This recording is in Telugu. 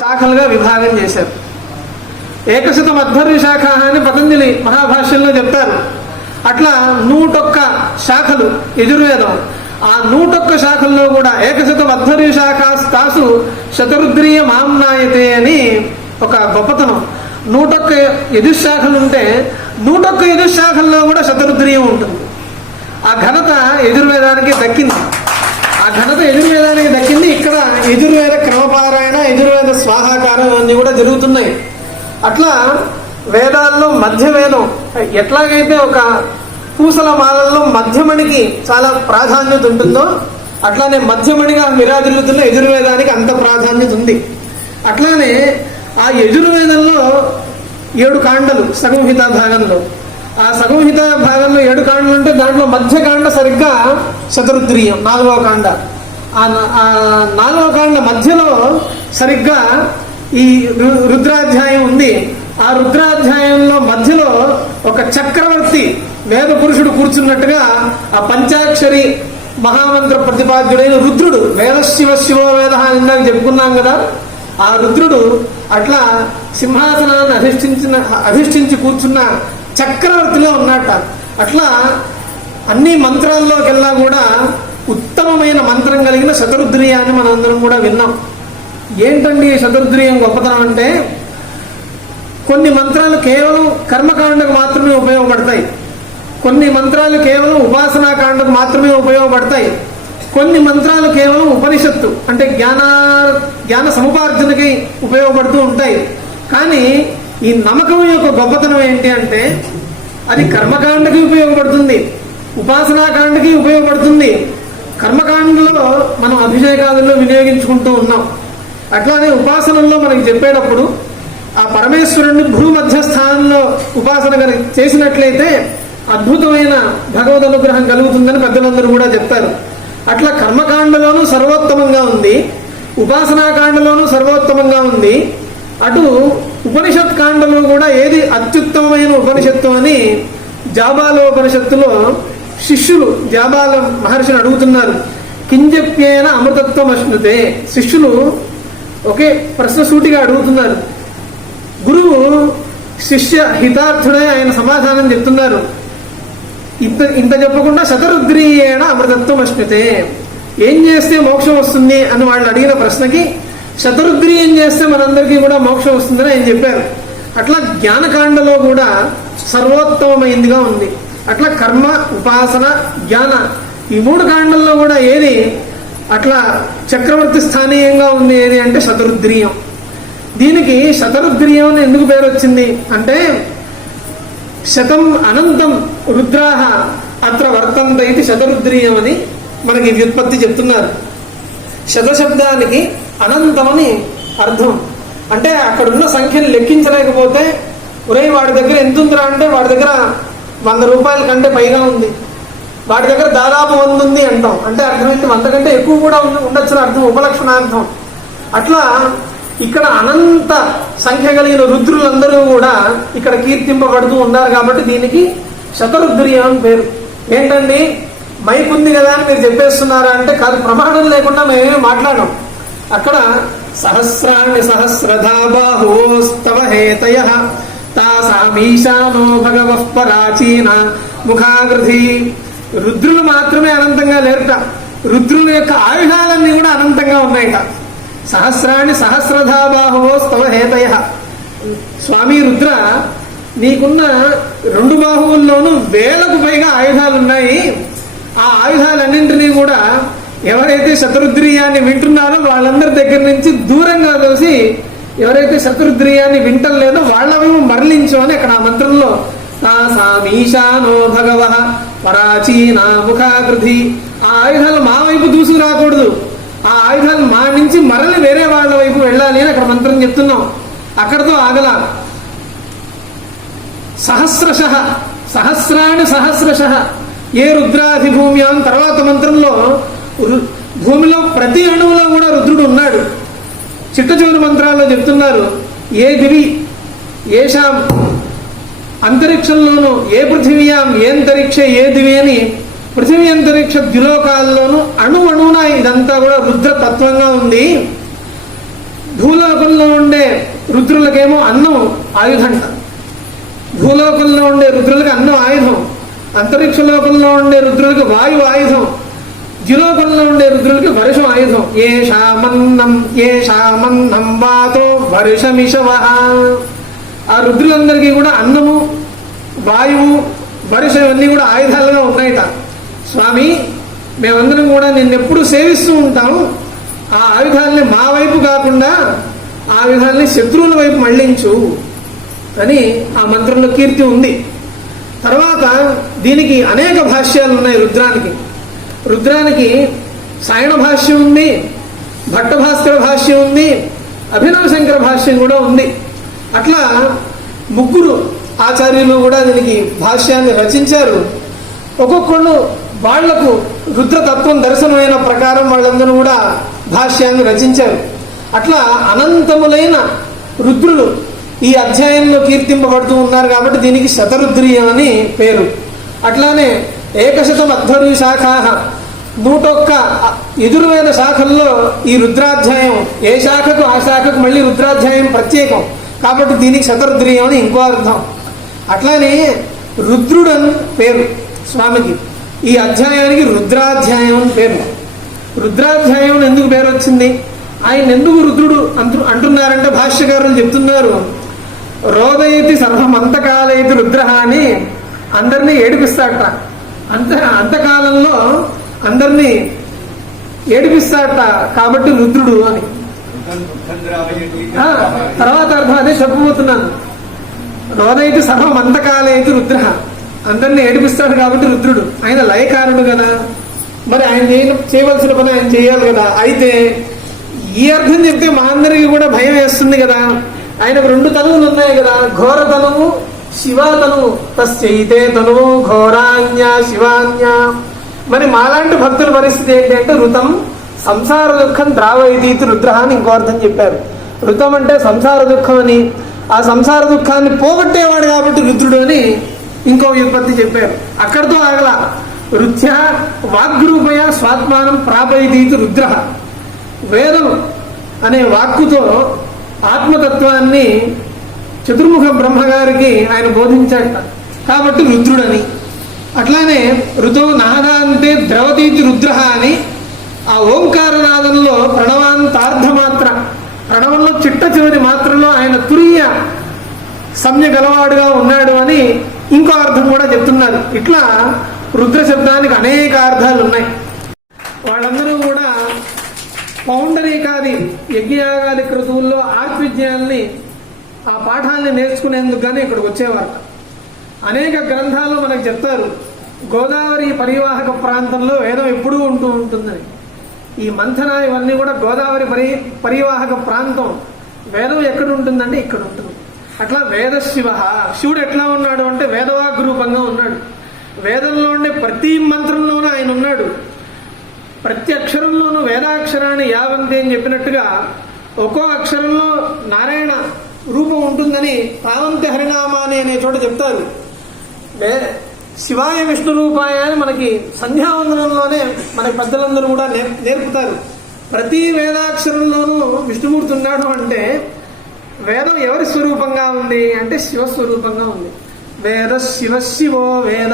శాఖలుగా విభాగం చేశారు. ఏకశతం అధ్వర్య శాఖ అని పతంజలి మహాభాష్యంలో చెప్తారు. అట్లా నూటొక్క శాఖలు యజుర్వేదం. ఆ నూటొక్క శాఖల్లో కూడా ఏకశతం అధ్వర్య శాఖ తాసు శతరుద్రీయ మామ్నాయతే అని ఒక గొప్పతనం. నూటొక్క యజుశాఖలు ఉంటే నూటొక్క యజుశాఖల్లో కూడా శతరుద్రీయం ఉంటుంది. ఆ ఘనత యజుర్వేదానికి దక్కింది. ఘనత ఎదుర్వేదానికి దక్కింది. ఇక్కడ ఎదుర్వేద క్రమపారాయణ యజుర్వేద స్వాహాకారం అన్నీ కూడా జరుగుతున్నాయి. అట్లా వేదాల్లో మధ్యవేదం ఎట్లాగైతే ఒక పూసల మాలల్లో మధ్యమణికి చాలా ప్రాధాన్యత ఉంటుందో అట్లానే మధ్యమణిగా విరాజిల్లుతున్న యజుర్వేదానికి అంత ప్రాధాన్యత ఉంది. అట్లానే ఆ యజుర్వేదంలో ఏడు కాండలు సగంహిత భాగంలో ఆ సగంహిత భాగంలో ఏడు కాండలు ఉంటే దాంట్లో మధ్య కాండ సరిగ్గా శతరుద్రీయం నాలుగవ కాండ. ఆ నాలుగవ కాండ మధ్యలో సరిగ్గా ఈ రు- రుద్రాధ్యాయం ఉంది. ఆ రుద్రాధ్యాయంలో మధ్యలో ఒక చక్రవర్తి వేద పురుషుడు కూర్చున్నట్టుగా ఆ పంచాక్షరి మహామంత్ర ప్రతిపాద్యుడైన రుద్రుడు వేద శివ శివో వేద అని ఇందాక చెప్పుకున్నాం కదా ఆ రుద్రుడు అట్లా సింహాసనాన్ని అధిష్ఠించిన అధిష్ఠించి కూర్చున్న చక్రవర్తిలో ఉన్నట్ట అట్లా అన్ని మంత్రాల్లోకెల్లా కూడా ఉత్తమమైన మంత్రం కలిగిన శతరుద్రియాన్ని మనందరం కూడా విన్నాం. ఏంటండి ఈ శతరుద్రియం గొప్పతనం అంటే? కొన్ని మంత్రాలు కేవలం కర్మకాండకు మాత్రమే ఉపయోగపడతాయి. కొన్ని మంత్రాలు కేవలం ఉపాసనా కాండకు మాత్రమే ఉపయోగపడతాయి. కొన్ని మంత్రాలు కేవలం ఉపనిషత్తు అంటే జ్ఞాన జ్ఞాన సముపార్జనకి ఉపయోగపడుతూ ఉంటాయి. కానీ ఈ నమ్మకం యొక్క గొప్పతనం ఏంటి అంటే అది కర్మకాండకి ఉపయోగపడుతుంది ఉపాసనాకాండకి ఉపయోగపడుతుంది. కర్మకాండలో మనం అభిషేకాదుల్లో వినియోగించుకుంటూ ఉన్నాం. అట్లానే ఉపాసనల్లో మనకి చెప్పేటప్పుడు ఆ పరమేశ్వరుణ్ణి భూమధ్య స్థానంలో ఉపాసన కనుక చేసినట్లయితే అద్భుతమైన భగవద్ అనుగ్రహం కలుగుతుందని పెద్దలందరూ కూడా చెప్తారు. అట్లా కర్మకాండలోనూ సర్వోత్తమంగా ఉంది ఉపాసనాకాండలోనూ సర్వోత్తమంగా ఉంది. అటు ఉపనిషత్ కాండలో కూడా ఏది అత్యుత్తమమైన ఉపనిషత్తు అని జాబాల ఉపనిషత్తులో శిష్యులు జాబాల మహర్షిని అడుగుతున్నారు. కింజప్యేన అమృతత్వం అశ్నుతే శిష్యులు ఒకే ప్రశ్న సూటిగా అడుగుతున్నారు. గురువు శిష్య హితార్థుడే ఆయన సమాధానం చెప్తున్నారు. ఇంత ఇంత చెప్పకుండా శతరుద్రీయేణ అమృతత్వం అశ్నుతే ఏం చేస్తే మోక్షం వస్తుంది అని వాళ్ళు అడిగిన ప్రశ్నకి శతరుద్రియం చేస్తే మనందరికీ కూడా మోక్షం వస్తుందని ఆయన చెప్పారు. అట్లా జ్ఞానకాండలో కూడా సర్వోత్తమమైందిగా ఉంది. అట్లా కర్మ ఉపాసన జ్ఞాన ఈ మూడు కాండల్లో కూడా ఏది అట్లా చక్రవర్తి స్థానీయంగా ఉంది ఏది అంటే శతరుద్రీయం దీనికి శతరుద్రీయం అని ఎందుకు పేరు వచ్చింది అంటే శతం అనంతం రుద్రాహ అత్ర వర్తంత ఇది శతరుద్రీయం అని మనకి వ్యుత్పత్తి చెప్తున్నారు. శతశబ్దానికి అనంతమని అర్థం. అంటే అక్కడున్న సంఖ్యను లెక్కించలేకపోతే ఒరే వాడి దగ్గర ఎంత ఉందిరా అంటే వాడి దగ్గర వంద రూపాయల కంటే పైగా ఉంది. వాడి దగ్గర దాదాపు వంద ఉంది అంటాం. అంటే అర్థమైంది? వంద కంటే ఎక్కువ కూడా ఉండ- అర్థం ఉపలక్షణార్థం. అట్లా ఇక్కడ అనంత సంఖ్య కలిగిన రుద్రులందరూ కూడా ఇక్కడ కీర్తింపబడుతూ ఉన్నారు కాబట్టి దీనికి శతరుద్రియం అని పేరు. ఏంటండి? మైక్ ఉంది కదా అని మీరు చెప్పేస్తున్నారా అంటే కాదు ప్రమాణం లేకుండా మేమేమి మాట్లాడడం. అక్కడ సహస్రాణి సహస్రధా బాహోస్తవ హేతయ తాసామీశానో భగవ పరాచీన ముఖాగృధి రుద్రులు మాత్రమే అనంతంగా లేరుట. రుద్రుల యొక్క ఆయుధాలన్నీ కూడా అనంతంగా ఉన్నాయట. సహస్రాణి సహస్రధా బాహువో స్తవ హేతయ స్వామి రుద్ర నీకున్న రెండు బాహువుల్లోనూ వేలకు పైగా ఆయుధాలు ఉన్నాయి ఆ ఆయుధాలన్నింటినీ కూడా ఎవరైతే శతరుద్రియాన్ని వింటున్నారో వాళ్ళందరి దగ్గర నుంచి దూరంగా తోసి ఎవరైతే శత్రుద్రియాన్ని వింటలేదో వాళ్ళ వైపు మరలించు అని అక్కడ ఆ మంత్రంలో తాసామీశానో భగవ పరాచీనా ముఖాకృతి. ఆ ఆయుధాలు మా వైపు దూసుకురాకూడదు ఆ ఆయుధాలు మా నుంచి మరలి వేరే వాళ్ళ వైపు వెళ్ళాలి అని అక్కడ మంత్రం చెప్తున్నాం. అక్కడతో ఆగల. సహస్రశ సహస్రాణి సహస్రశ ఏ రుద్రాధిభూమ్యాం తర్వాత మంత్రంలో భూమిలో ప్రతి అణువులో కూడా రుద్రుడు ఉన్నాడు. చిట్టచూరు మంత్రాల్లో చెప్తున్నారు ఏ దివి ఏషాం అంతరిక్షంలోనూ ఏ పృథివీయాం ఏ అంతరిక్ష ఏ దివి అని పృథివీ అంతరిక్ష ద్విలోకాల్లోనూ అణు అణువున ఇదంతా కూడా రుద్ర తత్వంగా ఉంది. భూలోకంలో ఉండే రుద్రులకేమో అన్నం ఆయుధంట భూలోకంలో ఉండే రుద్రులకు అన్నం ఆయుధం. అంతరిక్ష లోకంలో ఉండే రుద్రులకు వాయు ఆయుధం. జిలోకంలో ఉండే రుద్రులకి వర్షం ఆయుధం. ఏ షామన్నం ఏ షామన్నం వాతో వర్షమిషవ ఆ రుద్రులందరికీ కూడా అన్నము వాయువు వర్షం అన్నీ కూడా ఆయుధాలుగా ఉన్నాయట. స్వామి మేమందరం కూడా నిన్నెప్పుడు సేవిస్తూ ఉంటాం ఆ ఆయుధాలని మా వైపు కాకుండా ఆ ఆయుధాలని శత్రువుల వైపు మళ్ళించు అని ఆ మంత్రంలో కీర్తి ఉంది. తర్వాత దీనికి అనేక భాష్యాలు ఉన్నాయి రుద్రానికి. రుద్రానికి సాయణ భాష్యం ఉంది భట్టభాస్కర భాష్యం ఉంది అభినవ శంకర భాష్యం కూడా ఉంది. అట్లా ముగ్గురు ఆచార్యులు కూడా దీనికి భాష్యాన్ని రచించారు. ఒక్కొక్కళ్ళు వాళ్ళకు రుద్రతత్వం దర్శనమైన ప్రకారం వాళ్ళందరూ కూడా భాష్యాన్ని రచించారు. అట్లా అనంతములైన రుద్రులు ఈ అధ్యాయంలో కీర్తింపబడుతూ ఉన్నారు కాబట్టి దీనికి శతరుద్రీయం అని పేరు. అట్లానే ఏకశతం అధ్వర్యు శాఖ నూటొక్క ఎదురువైన శాఖల్లో ఈ రుద్రాధ్యాయం ఏ శాఖకు ఆ శాఖకు మళ్ళీ రుద్రాధ్యాయం ప్రత్యేకం. కాబట్టి దీనికి శతరుద్రియం అని ఇంకో అర్థం. అట్లానే రుద్రుడన్ పేరు స్వామికి. ఈ అధ్యాయానికి రుద్రాధ్యాయం అని పేరు. రుద్రాధ్యాయం అని ఎందుకు పేరు వచ్చింది? ఆయన ఎందుకు రుద్రుడు అంటు అంటున్నారంటే భాష్యకారులు చెప్తున్నారు. రోదయతి సర్వమంతకాలయతి రుద్ర అని అందరినీ ఏడిపిస్తాడట. అంత అంతకాలంలో అందరినీ ఏడిపిస్తాట కాబట్టి రుద్రుడు అని. తర్వాత అర్థం అదే చెప్పబోతున్నాను. రోదైతి సర్వం అంతకాలైతే రుద్ర. అందరిని ఏడిపిస్తాడు కాబట్టి రుద్రుడు. ఆయన లయకారుడు కదా. మరి ఆయన చేయవలసిన పని ఆయన చేయాలి కదా. అయితే ఈ అర్థం చెప్తే మా అందరికి కూడా భయం వేస్తుంది కదా. ఆయనకు రెండు తనువులు ఉన్నాయి కదా. ఘోర తనువు శివ తస్యైతే తను ఘోరాన్య శివాన్య. మరి మాలాంటి భక్తుల పరిస్థితి ఏంటంటే ఋతం సంసార దుఃఖం ద్రావైతీతి రుద్ర అని ఇంకో అర్థం చెప్పారు. ఋతం అంటే సంసార దుఃఖం అని. ఆ సంసార దుఃఖాన్ని పోగొట్టేవాడు కాబట్టి రుద్రుడు అని ఇంకో వ్యుత్పత్తి చెప్పారు. అక్కడితో ఆగల. రుత్య వాగ్రూపయ స్వాత్మానం ప్రాపయతీతి రుద్ర వేదం అనే వాక్కుతో ఆత్మతత్వాన్ని చతుర్ముఖ బ్రహ్మగారికి ఆయన బోధించాడు. కాబట్టి రుద్రుడని. అట్లానే ఋతువు నాద అంటే ద్రవతీతి రుద్ర అని ఆ ఓంకారనాదంలో ప్రణవాంతార్థమాత్ర ప్రణవంలో చిట్ట చివరి మాత్రలో ఆయన తురియ సమ్య గలవాడుగా ఉన్నాడు అని ఇంకో అర్థం కూడా చెప్తున్నారు. ఇట్లా రుద్ర శబ్దానికి అనేక అర్థాలు ఉన్నాయి. వాళ్ళందరూ కూడా పౌండరీకాది యజ్ఞయాగాది క్రతువుల్లో ఆర్పిజ్యాల్ని ఆ పాఠాన్ని నేర్చుకునేందుకు కానీ ఇక్కడికి వచ్చేవారు. అనేక గ్రంథాలు మనకు చెప్తారు. గోదావరి పరివాహక ప్రాంతంలో వేదం ఎప్పుడూ ఉంటూ ఉంటుందని ఈ మంథన ఇవన్నీ కూడా గోదావరి పరి పరివాహక ప్రాంతం. వేదం ఎక్కడ ఉంటుందంటే ఇక్కడ ఉంటుంది. అట్లా వేద శివ శివుడు ఎట్లా ఉన్నాడు అంటే వేదవాగ్ రూపంగా ఉన్నాడు. వేదంలో ఉండే ప్రతి మంత్రంలోనూ ఆయన ఉన్నాడు. ప్రతి అక్షరంలోనూ వేదాక్షరాన్ని యావంతి అని చెప్పినట్టుగా ఒక్కో అక్షరంలో నారాయణ రూపం ఉంటుందని తావంతి హరినామాని అనే చోట చెప్తారు. శివాయ విష్ణు రూపాయ అని మనకి సంధ్యావందనంలోనే మన పెద్దలందరూ కూడా నేర్- నేర్పుతారు. ప్రతి వేదాక్షరంలోనూ విష్ణుమూర్తి ఉన్నాడు అంటే వేదం ఎవరి స్వరూపంగా ఉంది అంటే శివ స్వరూపంగా ఉంది. వేద శివ శివో వేద.